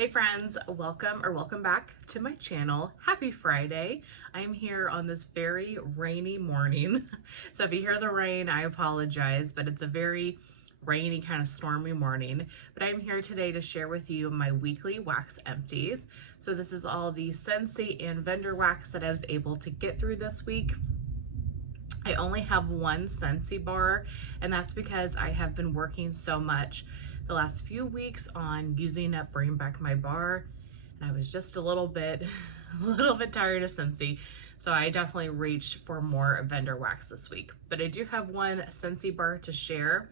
Hey friends, welcome back to my channel. Happy Friday. I'm here on this very rainy morning. So if you hear the rain, I apologize, but it's a very rainy, kind of stormy morning. But I'm here today to share with you my weekly wax empties. So this is all the Scentsy and Vendor wax that I was able to get through this week. I only have one Scentsy bar, and that's because I have been working so much the last few weeks on using up, bringing back my bar, and I was just a little bit tired of Scentsy, so I definitely reached for more Vendor wax this week. But I do have one Scentsy bar to share.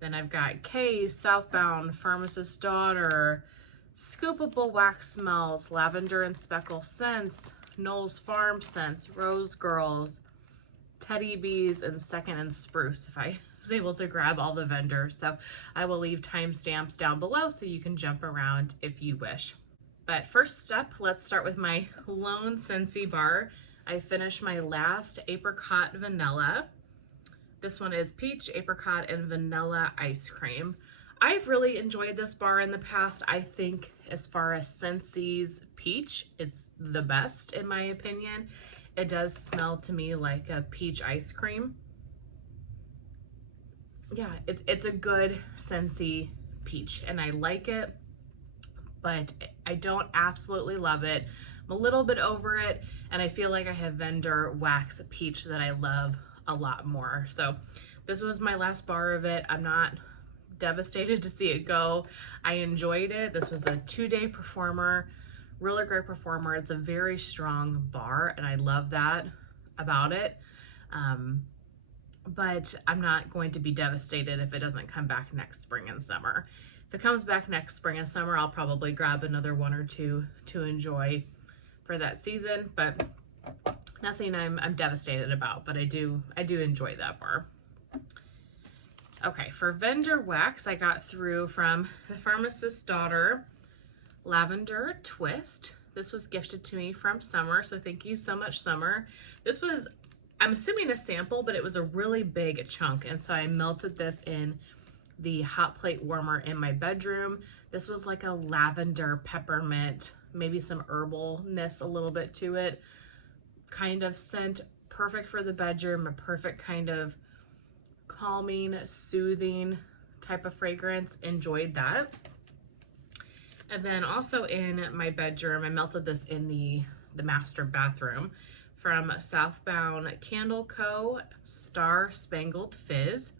Then I've got Kay's, Southbound, Pharmacist Daughter, Scoopable Wax Melts, Lavender and Speckles scents, Knowles Farm scents, Rose Girls, Teddy Bees, and Second and Spruce, if I was able to grab all the vendors. So I will leave timestamps down below so you can jump around if you wish. But first up, let's start with my lone Scentsy bar. I finished my last apricot vanilla. This one is peach, apricot, and vanilla ice cream. I've really enjoyed this bar in the past. I think as far as Scentsy's peach, it's the best in my opinion. It does smell to me like a peach ice cream. Yeah, it's a good Scentsy peach, and I like it, but I don't absolutely love it. I'm a little bit over it, and I feel like I have Vendor wax peach that I love a lot more. So this was my last bar of it. I'm not devastated to see it go. I enjoyed it. This was a 2-day performer, really great performer. It's a very strong bar, and I love that about it. But I'm not going to be devastated if it doesn't come back next spring and summer. If it comes back next spring and summer, I'll probably grab another one or two to enjoy for that season, but nothing I'm devastated about, but I do enjoy that bar. Okay, for Vendor wax, I got through from the Pharmacist Daughter, Lavender Twist. This was gifted to me from Summer, so thank you so much, Summer. This was, I'm assuming, a sample, but it was a really big chunk, and so I melted this in the hot plate warmer in my bedroom. This was like a lavender peppermint, maybe some herbalness a little bit to it, kind of scent, perfect for the bedroom, a perfect kind of calming, soothing type of fragrance. Enjoyed that. And then also in my bedroom, I melted this in the master bathroom from Southbound Candle Co. Star Spangled Fizz.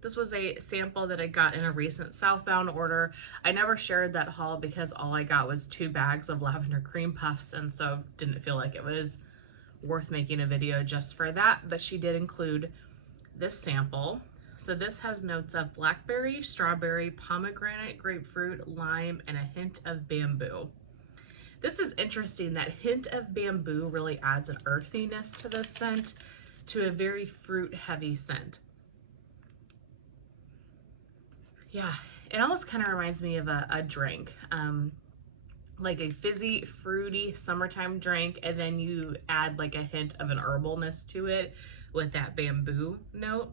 This was a sample that I got in a recent Southbound order. I never shared that haul because all I got was 2 bags of lavender cream puffs, and so didn't feel like it was worth making a video just for that, but she did include this sample. So this has notes of blackberry, strawberry, pomegranate, grapefruit, lime, and a hint of bamboo. This is interesting. That hint of bamboo really adds an earthiness to this scent, to a very fruit-heavy scent. Yeah, it almost kind of reminds me of a drink, like a fizzy, fruity summertime drink, and then you add like a hint of an herbalness to it with that bamboo note.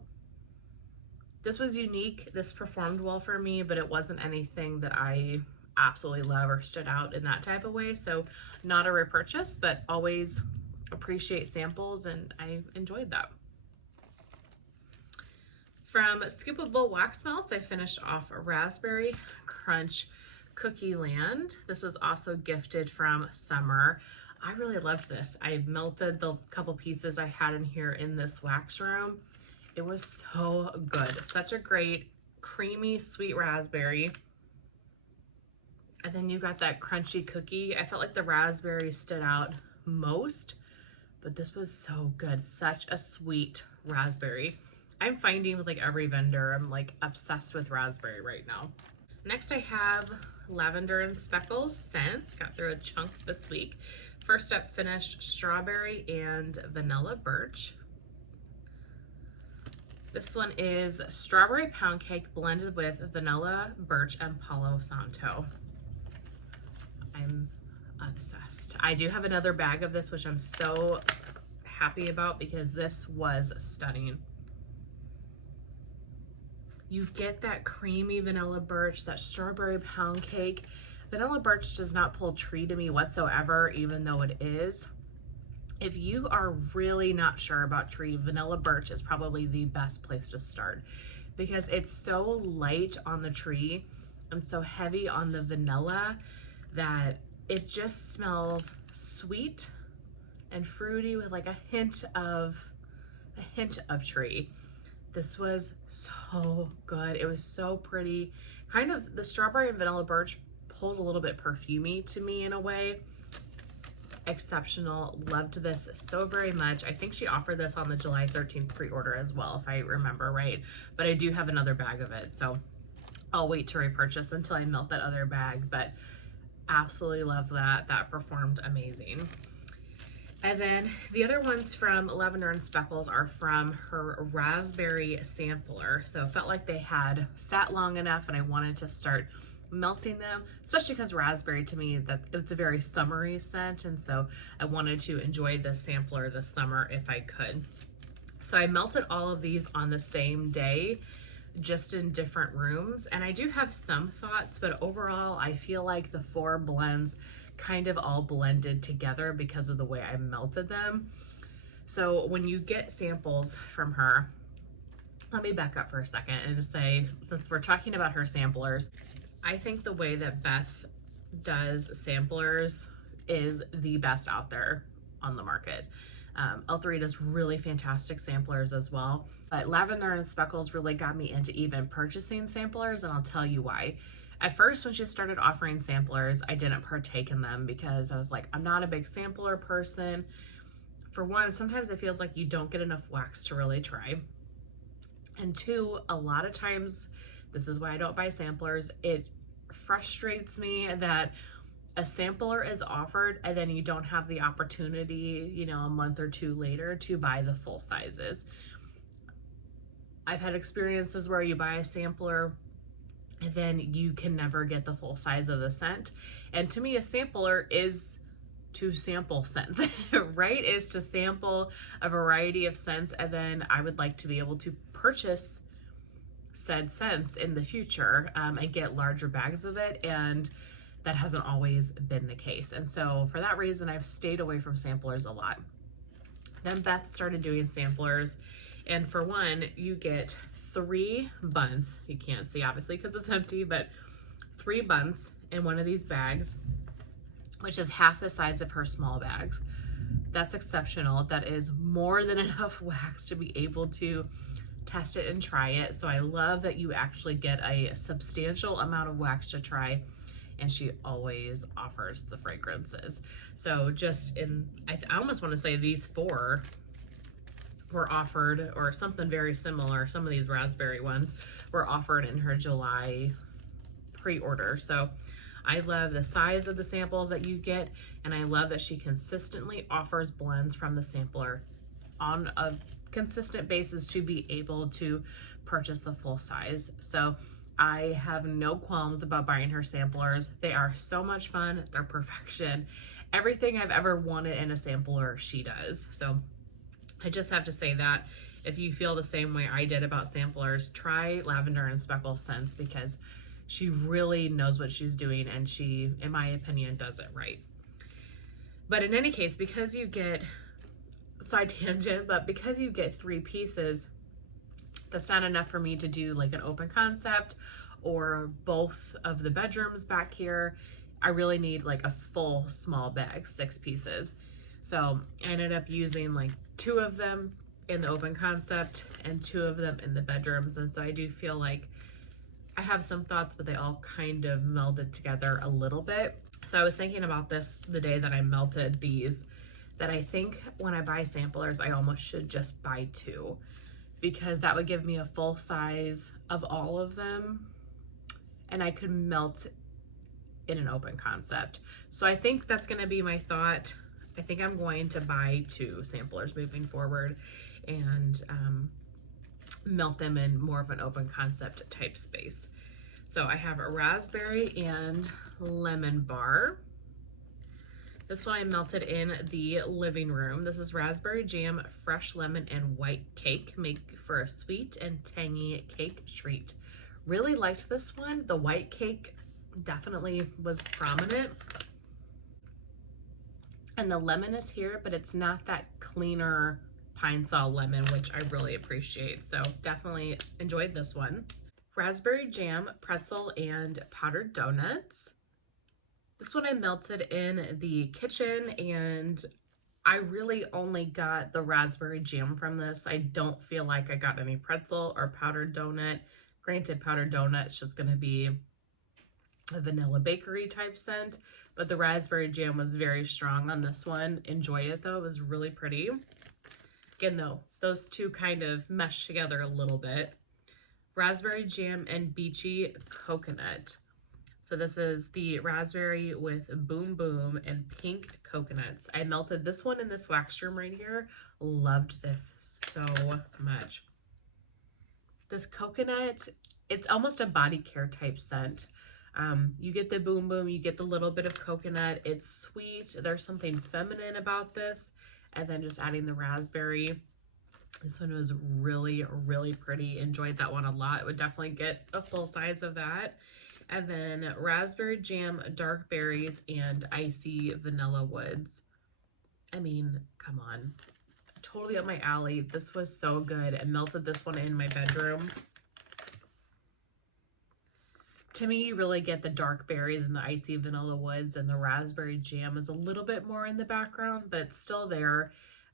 This was unique. This performed well for me, but it wasn't anything that I absolutely love or stood out in that type of way. So not a repurchase, but always appreciate samples, and I enjoyed that. From Scoopable Wax Melts, I finished off a Raspberry Crunch Cookie Land. This was also gifted from Summer. I really loved this. I melted the couple pieces I had in here in this wax room. It was so good. Such a great creamy sweet raspberry. And then you got that crunchy cookie. I felt like the raspberry stood out most, but this was so good. Such a sweet raspberry. I'm finding with like every vendor, I'm like obsessed with raspberry right now. Next I have Lavender and Speckles scents. Got through a chunk this week. First up, finished strawberry and vanilla birch. This one is strawberry pound cake blended with vanilla, birch, and Palo Santo. I'm obsessed. I do have another bag of this, which I'm so happy about because this was stunning. You get that creamy vanilla birch, that strawberry pound cake, Vanilla Birch does not pull tree to me whatsoever, even though it is. If you are really not sure about tree, Vanilla Birch is probably the best place to start because it's so light on the tree and so heavy on the vanilla that it just smells sweet and fruity with like a hint of tree. This was so good. It was so pretty. Kind of the strawberry and vanilla birch pulls a little bit perfumey to me in a way. Exceptional. Loved this so very much. I think she offered this on the July 13th pre-order as well, if I remember right. But I do have another bag of it, so I'll wait to repurchase until I melt that other bag. But absolutely love that. That performed amazing. And then the other ones from Lavender and Speckles are from her raspberry sampler. So it felt like they had sat long enough and I wanted to start melting them, especially because raspberry to me, that it's a very summery scent. And so I wanted to enjoy the sampler this summer if I could. So I melted all of these on the same day, just in different rooms. And I do have some thoughts, but overall I feel like the 4 blends kind of all blended together because of the way I melted them. So when you get samples from her, let me back up for a second and just say, since we're talking about her samplers, I think the way that Beth does samplers is the best out there on the market. L3 does really fantastic samplers as well, but Lavender and Speckles really got me into even purchasing samplers, and I'll tell you why. At first, when she started offering samplers, I didn't partake in them because I was like, I'm not a big sampler person. For one, sometimes it feels like you don't get enough wax to really try. And 2, a lot of times, this is why I don't buy samplers, it frustrates me that a sampler is offered and then you don't have the opportunity, you know, a month or 2 later to buy the full sizes. I've had experiences where you buy a sampler and then you can never get the full size of the scent. And to me, a sampler is to sample scents, right? Is to sample a variety of scents, and then I would like to be able to purchase said scents in the future and get larger bags of it, and that hasn't always been the case. And so for that reason, I've stayed away from samplers a lot. Then Beth started doing samplers, and for one, you get 3 buns. You can't see obviously because it's empty, but 3 buns in one of these bags, which is half the size of her small bags. That's exceptional. That is more than enough wax to be able to test it and try it. So I love that you actually get a substantial amount of wax to try, and she always offers the fragrances. So just in, I almost want to say these 4 were offered, or something very similar. Some of these raspberry ones were offered in her July pre-order. So I love the size of the samples that you get, and I love that she consistently offers blends from the sampler on a consistent basis to be able to purchase the full size. So I have no qualms about buying her samplers. They are so much fun. They're perfection. Everything I've ever wanted in a sampler, she does. So I just have to say that if you feel the same way I did about samplers, try Lavender and Speckles scents, because she really knows what she's doing, and she, in my opinion, does it right. But in any case, because you get, side tangent, but because you get 3 pieces, that's not enough for me to do like an open concept or both of the bedrooms back here. I really need like a full small bag, 6 pieces. So I ended up using like 2 of them in the open concept and 2 of them in the bedrooms. And so I do feel like I have some thoughts, but they all kind of melded together a little bit. So I was thinking about this the day that I melted these, that I think when I buy samplers, I almost should just buy 2, because that would give me a full size of all of them and I could melt in an open concept. So I think that's gonna be my thought. I think I'm going to buy 2 samplers moving forward and melt them in more of an open concept type space. So I have a raspberry and lemon bar. This one I melted in the living room. This is raspberry jam, fresh lemon, and white cake. Make for a sweet and tangy cake treat. Really liked this one. The white cake definitely was prominent. And the lemon is here, but it's not that cleaner pine sol lemon, which I really appreciate. So definitely enjoyed this one. Raspberry jam, pretzel, and powdered donuts. This one I melted in the kitchen, and I really only got the raspberry jam from this. I don't feel like I got any pretzel or powdered donut. Granted, powdered donut's just going to be a vanilla bakery type scent, but the raspberry jam was very strong on this one. Enjoyed it though. It was really pretty. Again though, those two kind of mesh together a little bit. Raspberry jam and beachy coconut. So this is the raspberry with boom boom and pink coconuts. I melted this one in this wax room right here. Loved this so much. This coconut, it's almost a body care type scent. You get the boom boom, you get the little bit of coconut. It's sweet. There's something feminine about this. And then just adding the raspberry. This one was really, really pretty. Enjoyed that one a lot. Would definitely get a full size of that. And then raspberry jam, dark berries, and icy vanilla woods. I mean, come on. Totally up my alley. This was so good. I melted this one in my bedroom. To me, you really get the dark berries and the icy vanilla woods, and the raspberry jam is a little bit more in the background, but it's still there.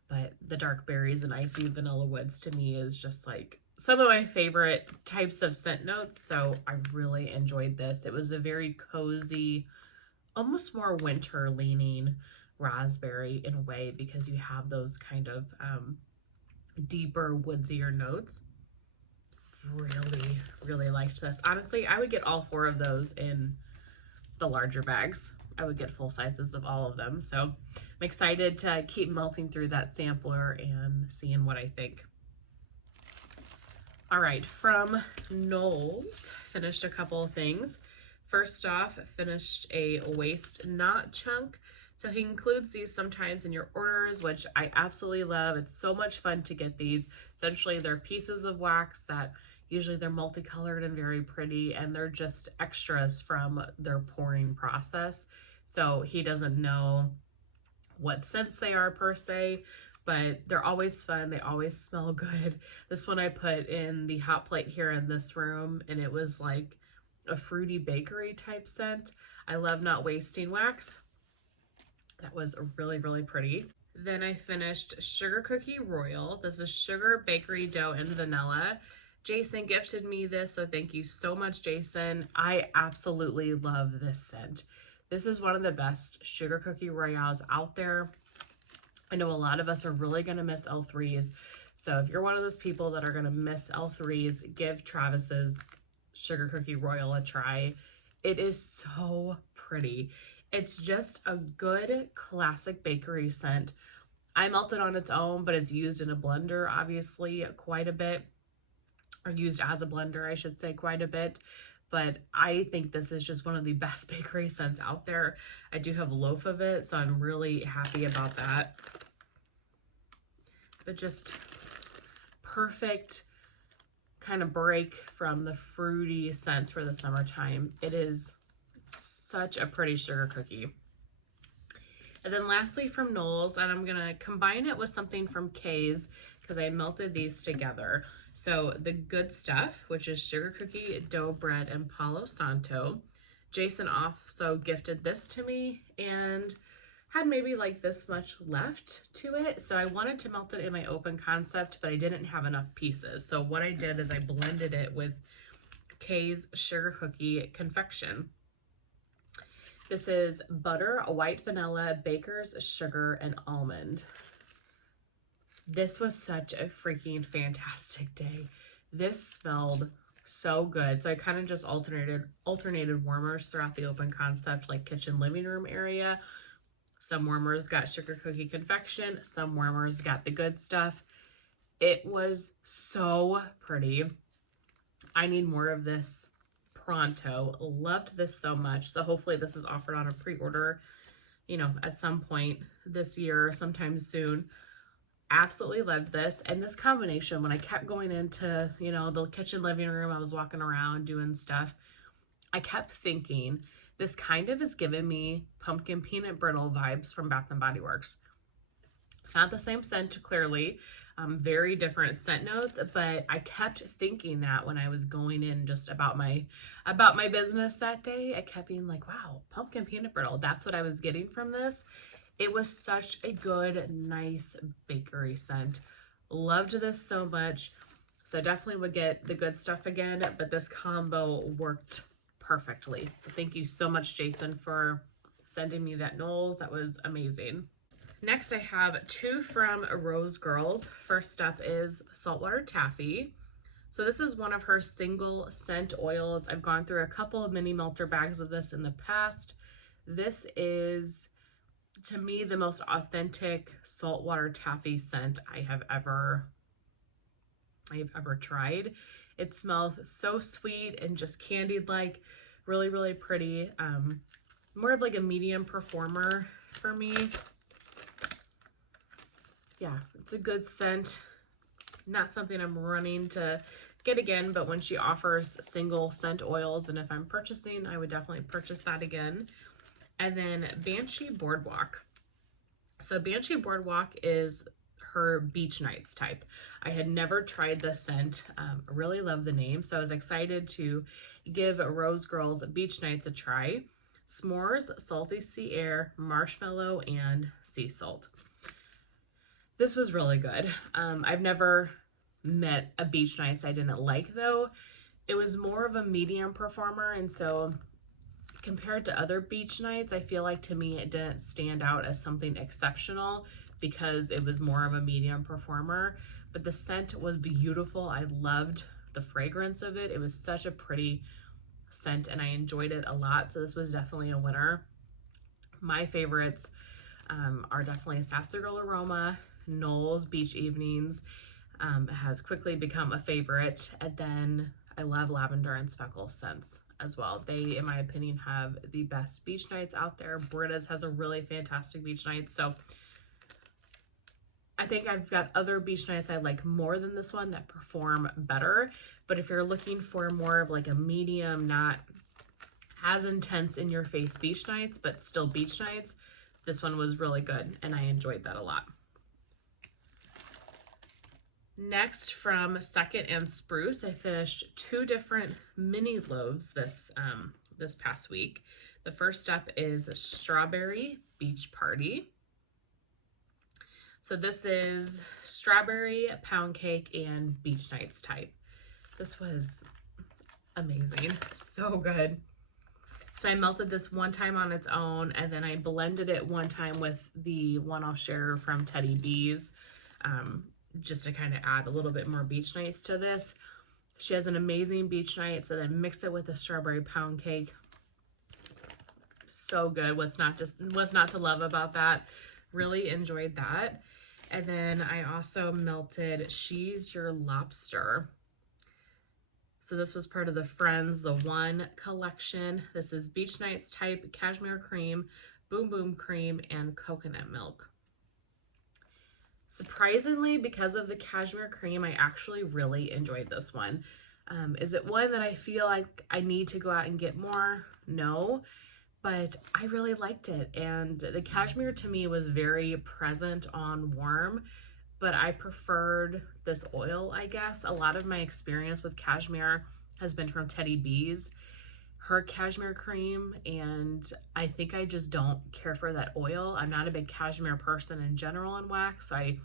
But the dark berries and icy vanilla woods to me is just like some of my favorite types of scent notes. So I really enjoyed this. It was a very cozy, almost more winter leaning raspberry in a way, because you have those kind of deeper, woodsier notes. Really, really liked this. Honestly, I would get all 4 of those in the larger bags. I would get full sizes of all of them. So I'm excited to keep melting through that sampler and seeing what I think. All right, from Knowles, finished a couple of things. First off, finished a waist knot chunk. So he includes these sometimes in your orders, which I absolutely love. It's so much fun to get these. Essentially, they're pieces of wax that usually they're multicolored and very pretty, and they're just extras from their pouring process. So he doesn't know what scents they are per se, but they're always fun. They always smell good. This one I put in the hot plate here in this room, and it was like a fruity bakery type scent. I love not wasting wax. That was really, really pretty. Then I finished Sugar Cookie Royal. This is sugar, bakery dough, and vanilla. Jason gifted me this, so thank you so much, Jason. I absolutely love this scent. This is one of the best Sugar Cookie Royales out there. I know a lot of us are really going to miss L3s. So if you're one of those people that are going to miss L3s, give Travis's Sugar Cookie Royal a try. It is so pretty. It's just a good classic bakery scent. I melt it on its own, but it's used in a blender, obviously, quite a bit. Or used as a blender, I should say, quite a bit. But I think this is just one of the best bakery scents out there. I do have a loaf of it, so I'm really happy about that. But just perfect kind of break from the fruity scents for the summertime. It is such a pretty sugar cookie. And then lastly from Knowles, and I'm gonna combine it with something from K's because I melted these together. So the Good Stuff, which is sugar cookie, dough bread, and Palo Santo. Jason also gifted this to me and had maybe like this much left to it. So I wanted to melt it in my open concept, but I didn't have enough pieces. So what I did is I blended it with K's sugar cookie confection. This is butter, white vanilla, baker's sugar, and almond. This was such a freaking fantastic day. This smelled so good. So I kind of just alternated warmers throughout the open concept, like kitchen living room area. Some warmers got sugar cookie confection. Some warmers got the Good Stuff. It was so pretty. I need more of this pronto. Loved this so much. So hopefully this is offered on a pre-order, you know, at some point this year or sometime soon. Absolutely loved this. And this combination, when I kept going into, you know, the kitchen living room, I was walking around doing stuff. I kept thinking, this kind of is giving me pumpkin peanut brittle vibes from Bath and Body Works. It's not the same scent, clearly. Very different scent notes, but I kept thinking that when I was going in just about my business that day. I kept being like, wow, pumpkin peanut brittle. That's what I was getting from this. It was such a good, nice bakery scent. Loved this so much. So definitely would get the good stuff again, but this combo worked perfectly. So thank you so much, Jason, for sending me that Knowles. That was amazing. Next, I have two from Rose Girls. First up is Saltwater Taffy. So this is one of her single scent oils. I've gone through a couple of mini melter bags of this in the past. This is, to me, the most authentic saltwater taffy scent I have ever tried. It smells so sweet and just candied-like, really, really pretty. More of like a medium performer for me. Yeah, it's a good scent. Not something I'm running to get again, but when she offers single scent oils, and if I'm purchasing, I would definitely purchase that again. And then Banshee Boardwalk. So Banshee Boardwalk is her beach nights type. I had never tried this scent. I really love the name, so I was excited to give Rose Girls Beach Nights a try. S'mores, salty sea air, marshmallow, and sea salt. This was really good. I've never met a beach nights I didn't like, though. It was more of a medium performer, and so compared to other beach nights, I feel like to me it didn't stand out as something exceptional because it was more of a medium performer. But the scent was beautiful. I loved the fragrance of it. It was such a pretty scent and I enjoyed it a lot. So this was definitely a winner. My favorites are definitely Sassy Girl Aroma, Knowles Beach Evenings has quickly become a favorite. And then I love Lavender and Speckles scents as well. They, in my opinion, have the best beach nights out there. Britta's has a really fantastic beach night. So I think I've got other beach nights I like more than this one that perform better. But if you're looking for more of like a medium, not as intense in your face beach nights, but still beach nights, this one was really good and I enjoyed that a lot. Next, from Second and Spruce, I finished 2 different mini loaves this past week. The first up is Strawberry Beach Party. So this is strawberry, pound cake, and beach nights type. This was amazing. So good. So I melted this one time on its own, and then I blended it one time with the one I'll share from Teddy B's, just to kind of add a little bit more beach nights to this. She has an amazing beach night, so then mix it with the strawberry pound cake. So good. What's not to love about that? Really enjoyed that. And then I also melted She's Your Lobster. So this was part of the Friends The One collection. This is beach nights type, cashmere cream, boom boom cream, and coconut milk. Surprisingly, because of the cashmere cream, I actually really enjoyed this one. Is it one that I feel like I need to go out and get more? No, but I really liked it. And the cashmere to me was very present on warm, but I preferred this oil, I guess. A lot of my experience with cashmere has been from Teddy B's, her cashmere cream, and I think I just don't care for that oil. I'm not a big cashmere person in general in wax, so I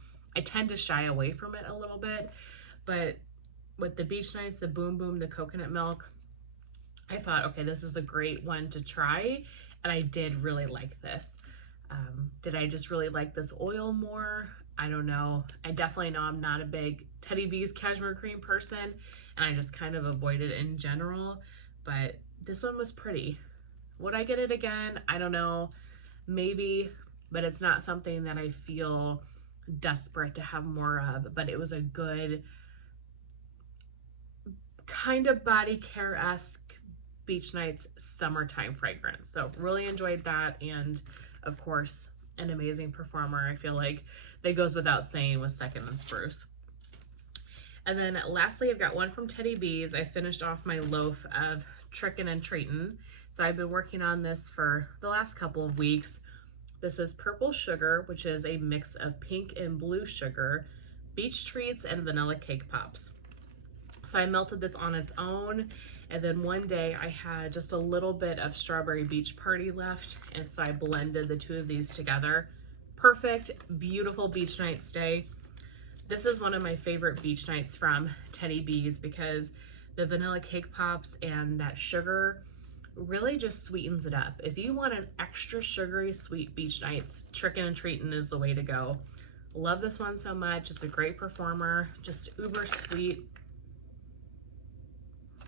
tend to shy away from it a little bit. But with the beach nights, the boom boom, the coconut milk, I thought, okay, this is a great one to try, and I did really like this. Did I just really like this oil more? I don't know. I definitely know I'm not a big Teddy B's cashmere cream person, and I just kind of avoid it in general, but this one was pretty. Would I get it again? I don't know. Maybe, but it's not something that I feel desperate to have more of, but it was a good kind of body care-esque beach nights summertime fragrance. So really enjoyed that, and of course an amazing performer. I feel like that goes without saying with Second and Spruce. And then lastly, I've got one from Teddy B's. I finished off my loaf of Trickin' and Treatin'. So I've been working on this for the last couple of weeks. This is purple sugar, which is a mix of pink and blue sugar, beach treats, and vanilla cake pops. So I melted this on its own, and then one day I had just a little bit of strawberry beach party left, and so I blended the two of these together. Perfect, beautiful beach night stay. This is one of my favorite beach nights from Teddy B's because the vanilla cake pops and that sugar really just sweetens it up. If you want an extra sugary sweet beach nights, Trickin' and Treatin' is the way to go. Love this one so much. It's a great performer, just uber sweet.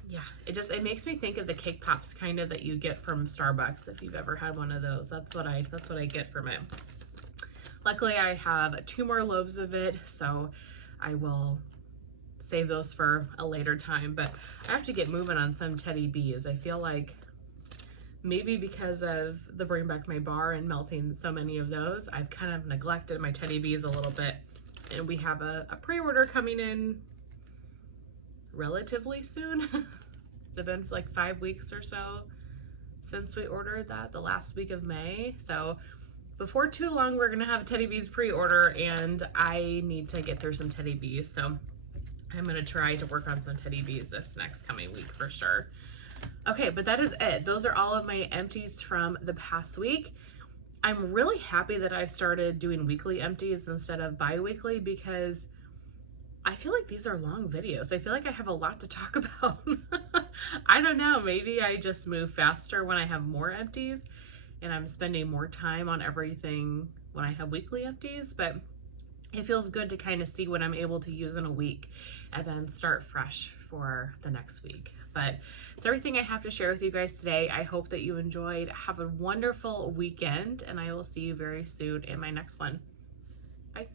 Yeah, it makes me think of the cake pops kind of that you get from Starbucks. If you've ever had one of those, that's what I get from it. Luckily I have 2 more loaves of it, so I will save those for a later time, but I have to get moving on some Teddy B's. I feel like maybe because of the Bring Back My Bar and melting so many of those, I've kind of neglected my Teddy B's a little bit, and we have a pre-order coming in relatively soon. It's been like 5 weeks or so since we ordered that, the last week of May. So before too long, we're gonna have a Teddy B's pre-order, and I need to get through some Teddy B's. So I'm gonna try to work on some Teddy B's this next coming week for sure. Okay, but that is it. Those are all of my empties from the past week. I'm really happy that I've started doing weekly empties instead of bi-weekly because I feel like these are long videos. I feel like I have a lot to talk about. I don't know, maybe I just move faster when I have more empties and I'm spending more time on everything when I have weekly empties, but it feels good to kind of see what I'm able to use in a week and then start fresh for the next week. But it's everything I have to share with you guys today. I hope that you enjoyed. Have a wonderful weekend, and I will see you very soon in my next one. Bye.